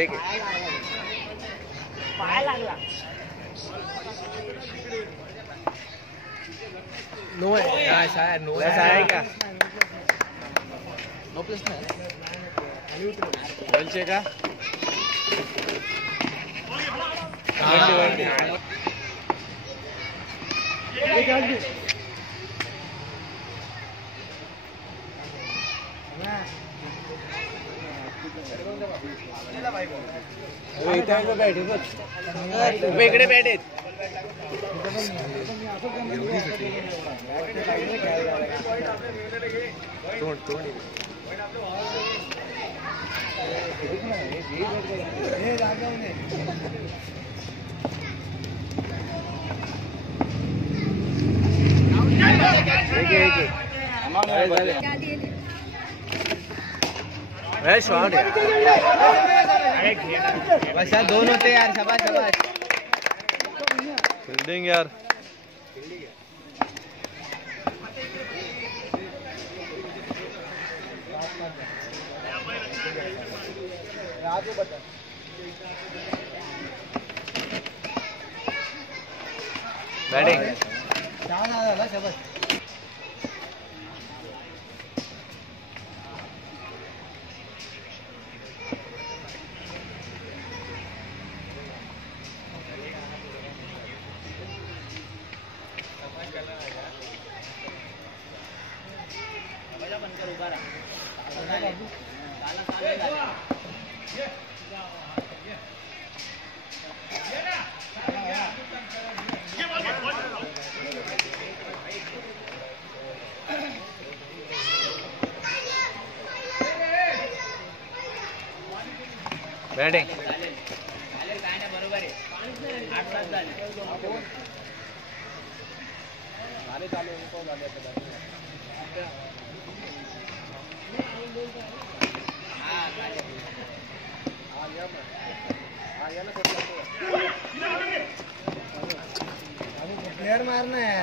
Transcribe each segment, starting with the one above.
एक पाय लागला नो आहे शायद नो आहे का नो प्लस नाही बोलचे का इकडे बॅट आहेत शॉट बस यार दोन होते यार शाबाश शाबाश फील्डिंग यार बैटिंग शाबाश बैटिंग प्लेयर मारना है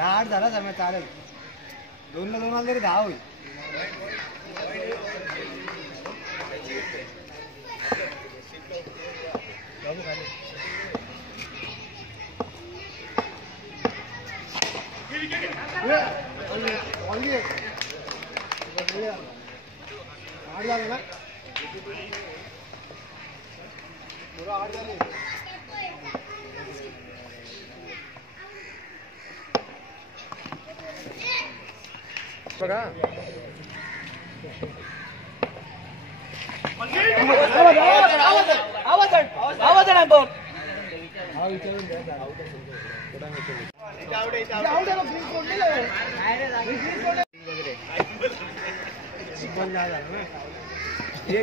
आठ झाला समय चालेल 2-2 आले तरी 10 होईल आठ झाले ना पुरा 8 झाले बघा आवाज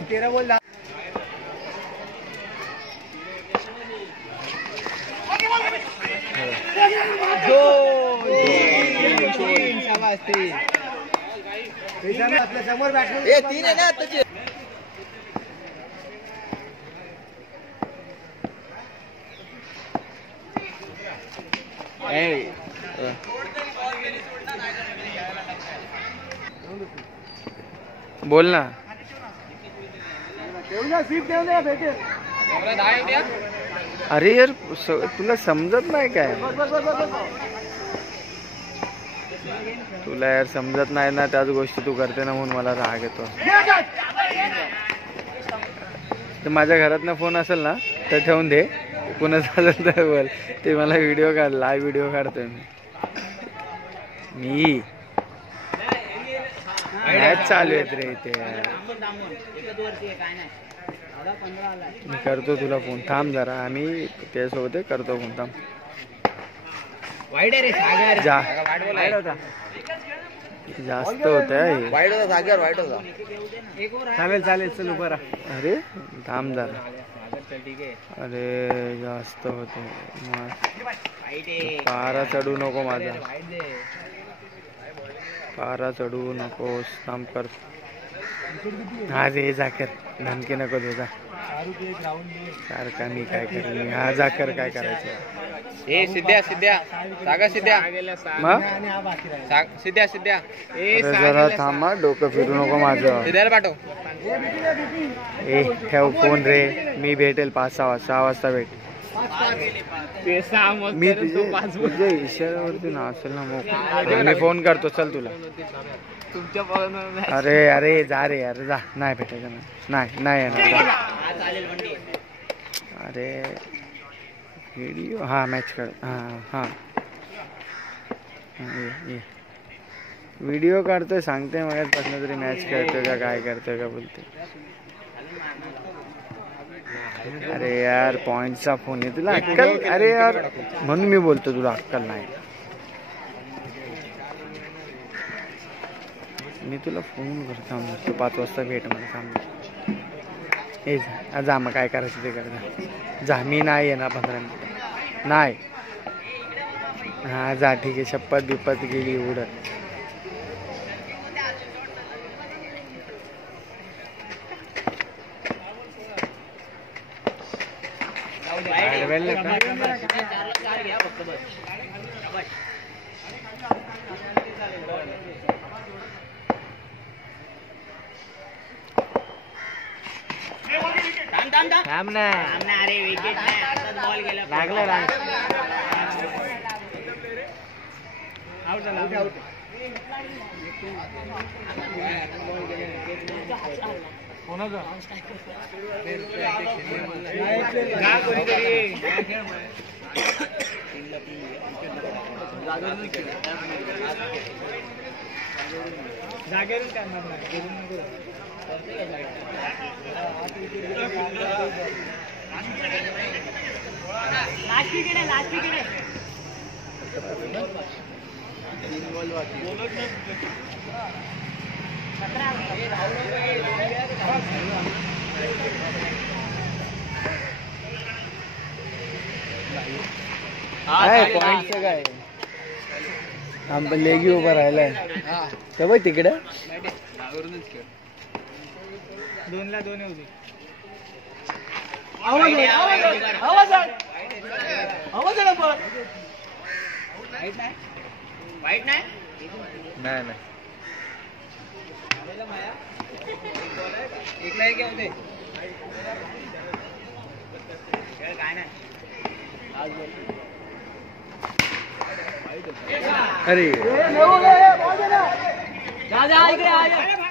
तेरा बोल आपल्या समोर बॅटमॅन 3 आहे ना आताचे बोल ना अरे यार तुला समजत नाही काय तुला यार समजत नाही ना त्याच गोष्टी तू करते ना म्हणून मला राग येतो तर माझ्या घरातनं फोन असेल ना तर ठेवून दे कुणाचा असेल तर बोल ते मला व्हिडिओ काढ लाईव्ह व्हिडिओ काढतोय मी मॅच चालू आहेत रे इथे मी करतो तुला फोन थांब जरा आम्ही त्यासोबत करतो फोन थांब जा जास्त होत आहे चालेल चालेल चल उभा राहा अरे थांब जरा अरे जास्त होते पारा चढू नको माझा पारा चढू नकोस थांब कर हा रे जाकर धमकी नको देता सारखा मी काय करेल हा जाकर काय करायचं ए सिद्ध्या सिद्ध्या सागा सिद्ध्या मग आणि हा बाकी राहिला. सिद्ध्या सिद्ध्या अरे जरा थांबा, डोकं फिरू नको माझं. सिद्ध्याला पाठव. ए ठेव फोन रे, मी भेटेल 5-6 वाजता भेट. मी तुझ्या इशाऱ्यावरती ना असेल ना मग मी फोन करतो. चल तुला. अरे अरे जा रे, अरे जा. नाही भेटायचं नाही, नाही येणार. अरे व्हिडिओ हा मॅच कर. हां हां व्हिडिओ काढतोय, सांगते मगाचपासून तरी मॅच करतोय का काय करतोय का बोलते. अरे यार पॉइंटचा फोन आहे तुला अक्कल. अरे यार म्हणून मी बोलतो तुला अक्कल नाही. मी तुला फोन करतो 5 वाजता भेट मला सांग. ए जा मग काय करायचं ते कर जा. मी नाही येणार 15 मिनिटं नाही. हा जा ठीक आहे. शपथ बिपत गेली उडत. जागेवरून करणार नाही. पॉइंटचं काय लेगी उभा राहिलाय तर बघ तिकडं. 2ला 2 येऊ दे. वाईट नाही. नाही एकला एक येऊ दे. काय नाही. अरे जा जा इकडे.